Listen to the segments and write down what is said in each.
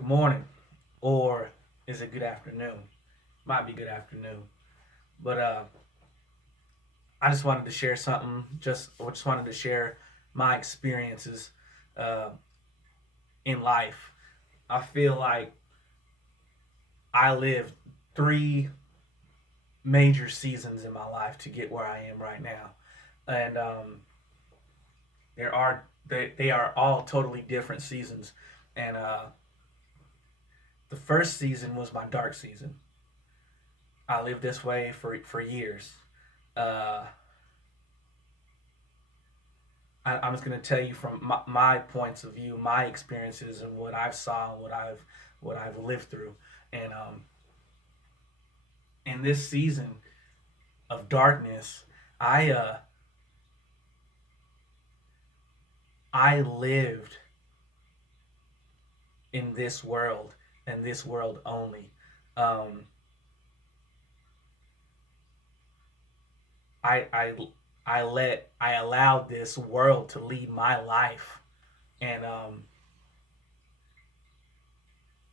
good morning, or is it good afternoon? Might be good afternoon. But I just wanted to share something. Just wanted to share my experiences uh, in life. I feel like I lived three major seasons in my life to get where I am right now, and they are all totally different seasons. And the first season was my dark season. I lived this way for years. Uh, I'm just going to tell you from my points of view, my experiences, and what I've saw, and what I've lived through, and in this season of darkness, I uh, I lived in this world and this world only. Um, I I I allowed this world to lead my life, and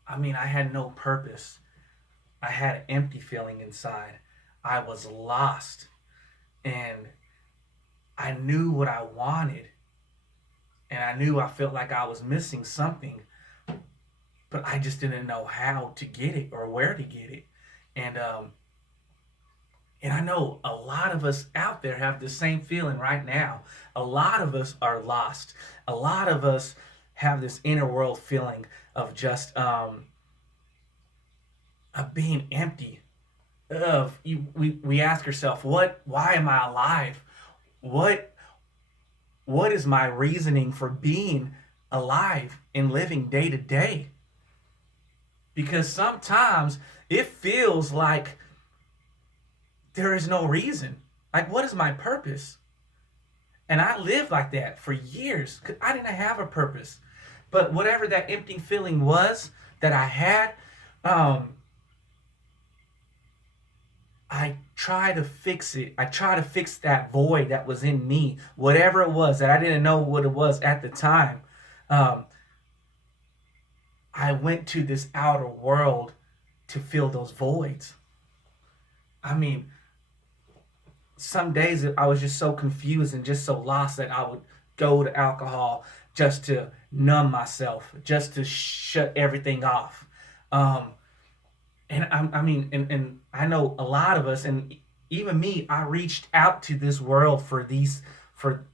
I mean, I had no purpose. I had an empty feeling inside. I was lost, and I knew what I wanted, and I knew I felt like I was missing something, but I just didn't know how to get it or where to get it. And and I know a lot of us out there have the same feeling right now. A lot of us are lost. A lot of us have this inner world feeling of just of being empty. We ask ourselves, what? Why am I alive? What what is my reasoning for being alive and living day to day? Because sometimes it feels like there is no reason. Like, what is my purpose? And I lived like that for years because I didn't have a purpose. But whatever that empty feeling was that I had, um, I try to fix it. I try to fix that void that was in me, whatever it was that I didn't know what it was at the time. Um, I went to this outer world to fill those voids. I mean, some days I was just so confused and just so lost that I would go to alcohol just to numb myself, just to shut everything off. Um, I mean, and I know a lot of us, and even me, I reached out to this world for for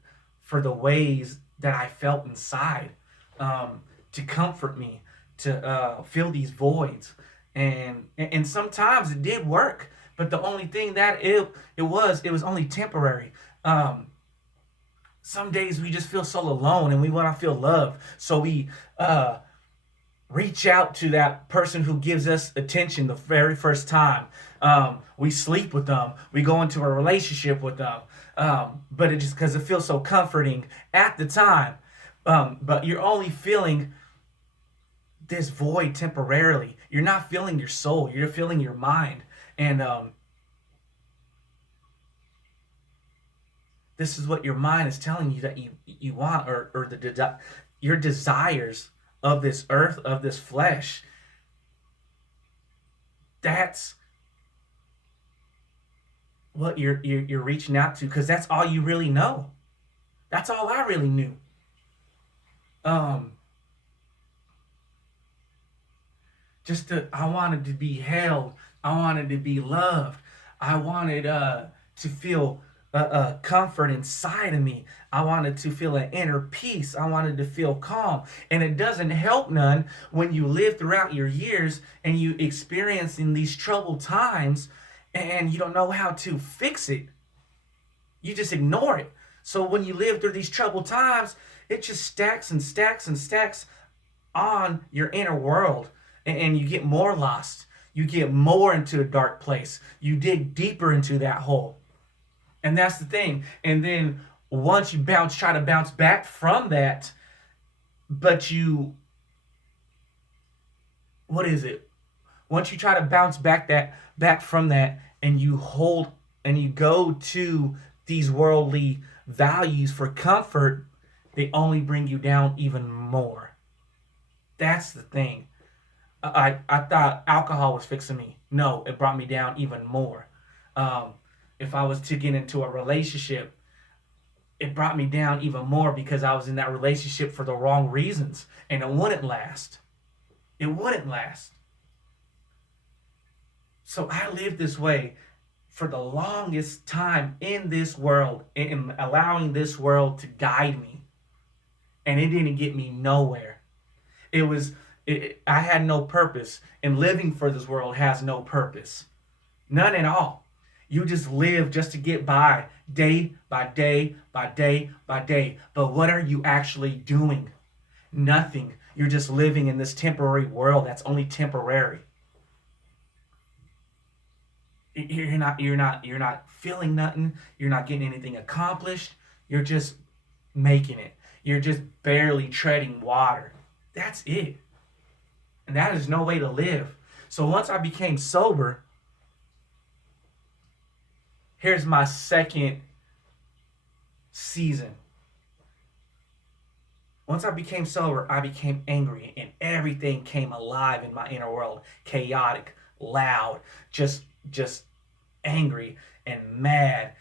for the ways that I felt inside, to comfort me, to fill these voids, and sometimes it did work, but the only thing that it was only temporary. Um, some days we just feel so alone and we want to feel love, so we uh, reach out to that person who gives us attention the very first time. We sleep with them, we go into a relationship with them, but it just because it feels so comforting at the time. But you're only feeling this void temporarily. You're not feeling your soul, you're feeling your mind. And this is what your mind is telling you that you want, or your desires of this earth, of this flesh. That's what you're reaching out to, because that's all you really know. That's all I really knew. Um, I wanted to be held. I wanted to be loved. I wanted to feel comfort inside of me. I wanted to feel an inner peace. I wanted to feel calm. And it doesn't help none when you live throughout your years and you experiencing these troubled times and you don't know how to fix it. You just ignore it. So when you live through these troubled times, it just stacks and stacks and stacks on your inner world, and you get more lost. You get more into a dark place. You dig deeper into that hole. And that's the thing. And then once you try to bounce back from that, but what is it? Once you try to bounce back from that, and you hold and you go to these worldly values for comfort, they only bring you down even more. That's the thing. I thought alcohol was fixing me. No, it brought me down even more. Um, if I was to get into a relationship, it brought me down even more because I was in that relationship for the wrong reasons, and it wouldn't last. It wouldn't last. So I lived this way for the longest time in this world, in allowing this world to guide me, and it didn't get me nowhere. It was I had no purpose, and living for this world has no purpose, none at all. You just live just to get by, day by day by day by day. But what are you actually doing? Nothing. You're just living in this temporary world that's only temporary. You're not feeling nothing. You're not getting anything accomplished. You're just making it. You're just barely treading water. That's it. And that is no way to live. So once I became sober, here's my second season. Once I became sober, I became angry, and everything came alive in my inner world. Chaotic, loud, just angry and mad.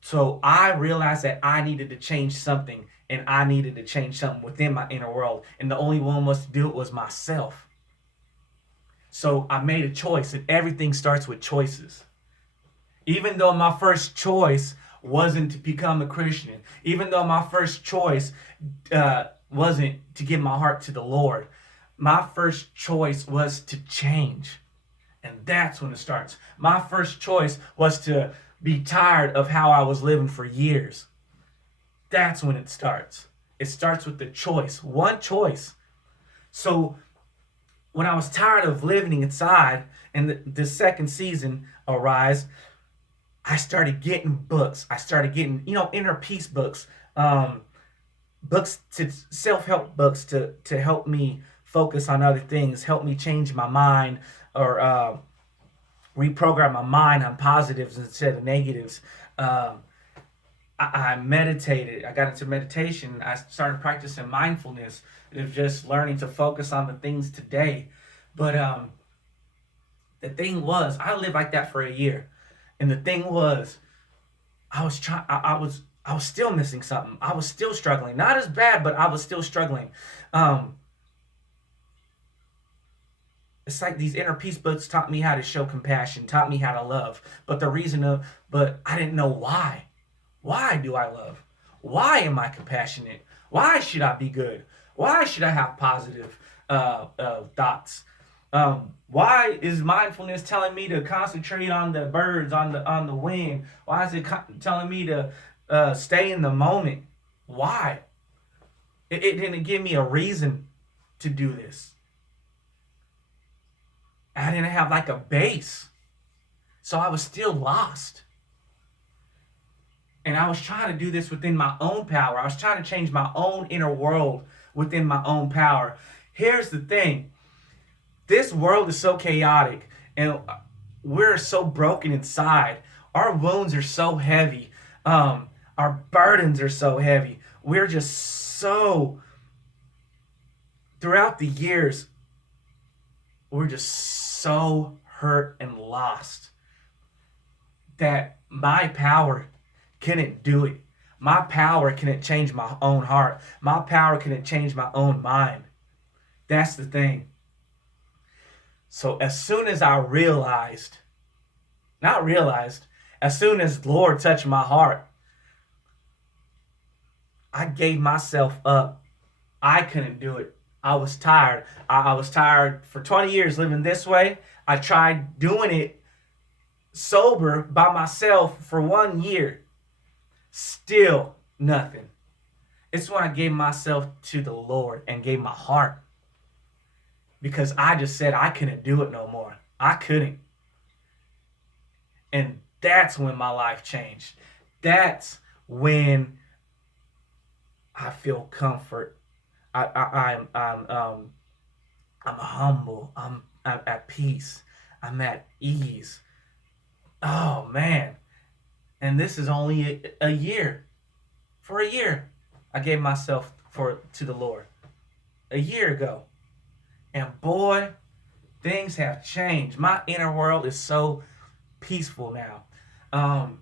So I realized that I needed to change something, and I needed to change something within my inner world. And the only one was to do it was myself. So I made a choice, and everything starts with choices. Even though my first choice wasn't to become a Christian, even though my first choice wasn't to give my heart to the Lord, my first choice was to change. And that's when it starts. My first choice was to be tired of how I was living for years. That's when it starts. It starts with the choice, one choice. So when I was tired of living inside and the second season arise, I started getting books. I started getting, inner peace books, books to self-help books to help me focus on other things, help me change my mind or reprogram my mind on positives instead of negatives. I meditated. I got into meditation. I started practicing mindfulness. It was just learning to focus on the things today. But the thing was, I lived like that for a year. And the thing was, I was trying. I was still missing something. I was still struggling. Not as bad, but I was still struggling. Um, it's like these inner peace books taught me how to show compassion, taught me how to love. But I didn't know why. Why do I love? Why am I compassionate? Why should I be good? Why should I have positive thoughts? Why is mindfulness telling me to concentrate on the birds, on the wind? Why is it telling me to stay in the moment? Why? It didn't give me a reason to do this. I didn't have like a base, so I was still lost. And I was trying to do this within my own power. I was trying to change my own inner world within my own power. Here's the thing. This world is so chaotic, and we're so broken inside. Our wounds are so heavy. Our burdens are so heavy. We're just so, throughout the years, we're just so hurt and lost that my power couldn't do it. My power couldn't change my own heart. My power couldn't change my own mind. That's the thing. So as soon as as soon as the Lord touched my heart, I gave myself up. I couldn't do it. I was tired. I was tired for 20 years living this way. I tried doing it sober by myself for 1 year. Still nothing. It's when I gave myself to the Lord and gave my heart. Because I just said I couldn't do it no more. I couldn't. And that's when my life changed. That's when I feel comfort. I'm humble. I'm at peace. I'm at ease. Oh man. And this is only a year. For a year, I gave myself to the Lord. A year ago. And boy, Things have changed. My inner world is so peaceful now. Um,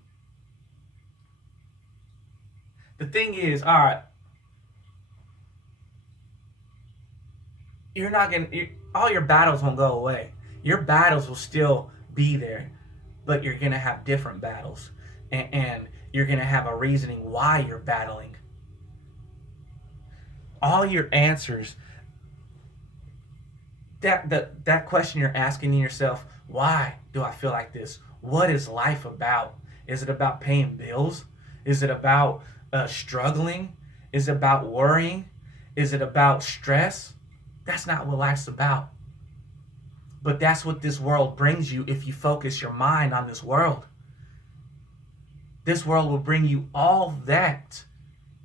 the thing is, all right, you're not gonna. All your battles won't go away. Your battles will still be there, but you're gonna have different battles, and you're gonna have a reasoning why you're battling. All your answers, that question you're asking yourself, why do I feel like this? What is life about? Is it about paying bills? Is it about struggling? Is it about worrying? Is it about stress? That's not what life's about. But that's what this world brings you if you focus your mind on this world. This world will bring you all that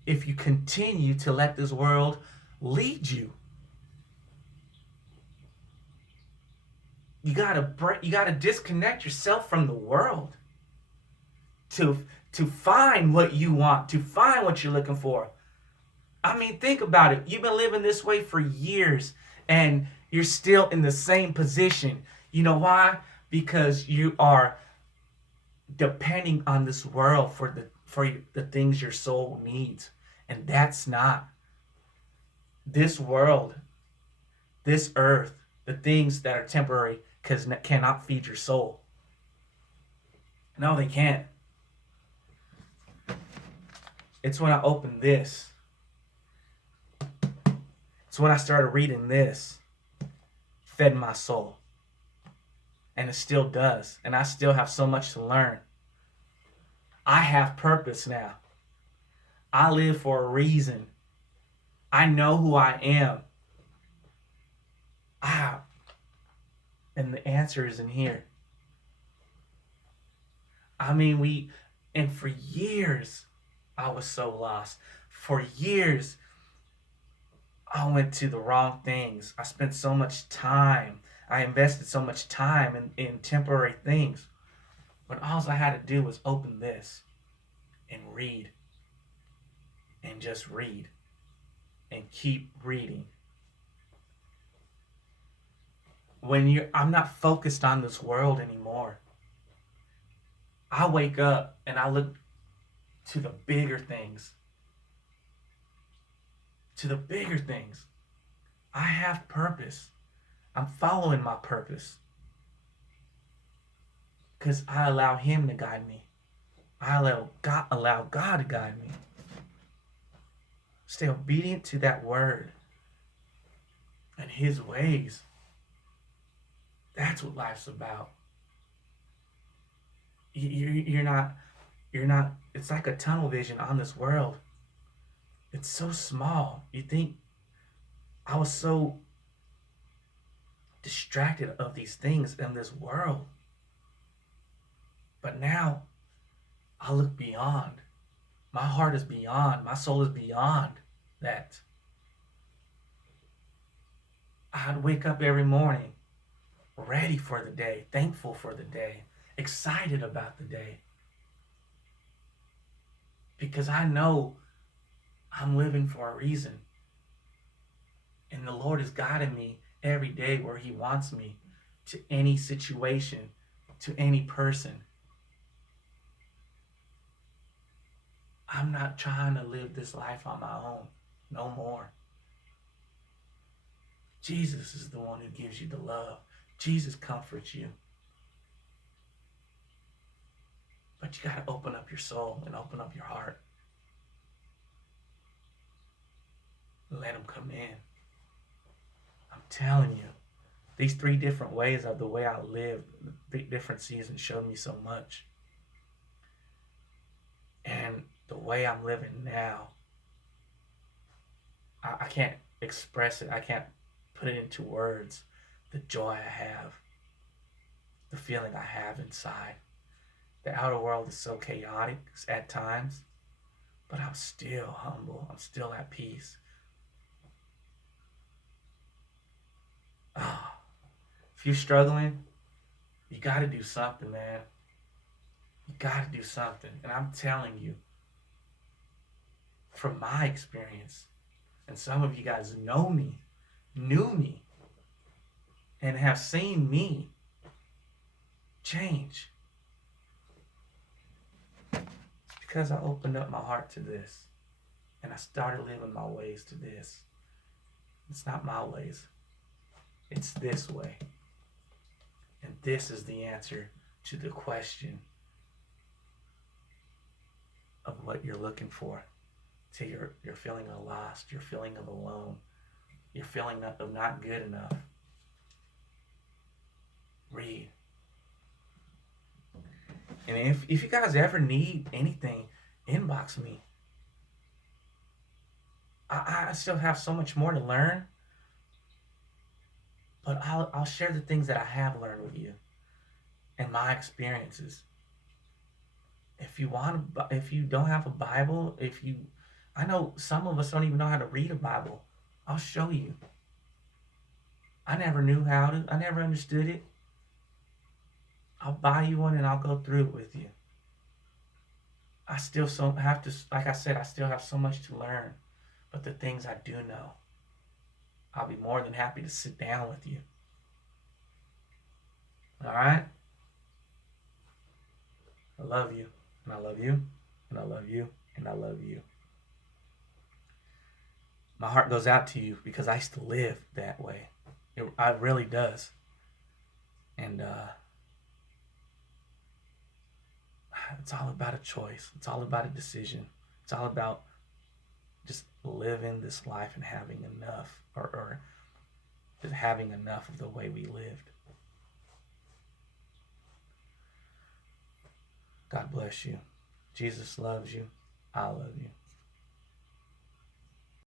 if you continue to let this world lead you. You gotta disconnect yourself from the world to find what you want, to find what you're looking for. I mean, think about it. You've been living this way for years and you're still in the same position. You know why? Because you are depending on this world for the things your soul needs. And that's not this world, this earth, the things that are temporary cannot feed your soul. No, they can't. It's when I opened this. It's when I started reading this. Fed my soul. And it still does. And I still have so much to learn. I have purpose now. I live for a reason. I know who I am. And the answer is in here. I mean, and for years, I was so lost. For years, I went to the wrong things. I spent so much time. I invested so much time in temporary things. But all I had to do was open this and read. And just read. And keep reading. I'm not focused on this world anymore. I wake up and I look to the bigger things. To the bigger things. I have purpose. I'm following my purpose. Because I allow Him to guide me. I allow God to guide me. Stay obedient to that word and His ways. That's what life's about. You're not, it's like a tunnel vision on this world. It's so small. You think, I was so distracted of these things in this world. But now, I look beyond. My heart is beyond. My soul is beyond that. I'd wake up every morning ready for the day, thankful for the day, excited about the day. Because I know I'm living for a reason. And the Lord is guiding me every day where He wants me, to any situation, to any person. I'm not trying to live this life on my own. No more. Jesus is the one who gives you the love. Jesus comforts you. But you got to open up your soul and open up your heart. Let Him come in. I'm telling you, these 3 different ways of the way I lived, the different seasons showed me so much. And the way I'm living now, I can't express it. I can't put it into words. The joy I have, the feeling I have inside. The outer world is so chaotic at times, but I'm still humble. I'm still at peace. Oh, if you're struggling, you got to do something, man. You got to do something. And I'm telling you, from my experience, and some of you guys knew me, and have seen me change. It's because I opened up my heart to this and I started living my ways to this. It's not my ways, it's this way. And this is the answer to the question of what you're looking for. To your feeling of lost, your feeling of alone, your feeling of not good enough. Read. And if you guys ever need anything, inbox me. I still have so much more to learn, but I'll share the things that I have learned with you and my experiences. If you don't have a Bible, I know some of us don't even know how to read a Bible. I'll show you. I never knew how to. I never understood it. I'll buy you one and I'll go through it with you. I still have to, like I said, I still have so much to learn. But the things I do know, I'll be more than happy to sit down with you. All right? I love you, and I love you, and I love you, and I love you. My heart goes out to you because I used to live that way. It really does. And it's all about a choice. It's all about a decision. It's all about just living this life and having enough, or just having enough of the way we lived. God bless you. Jesus loves you. I love you.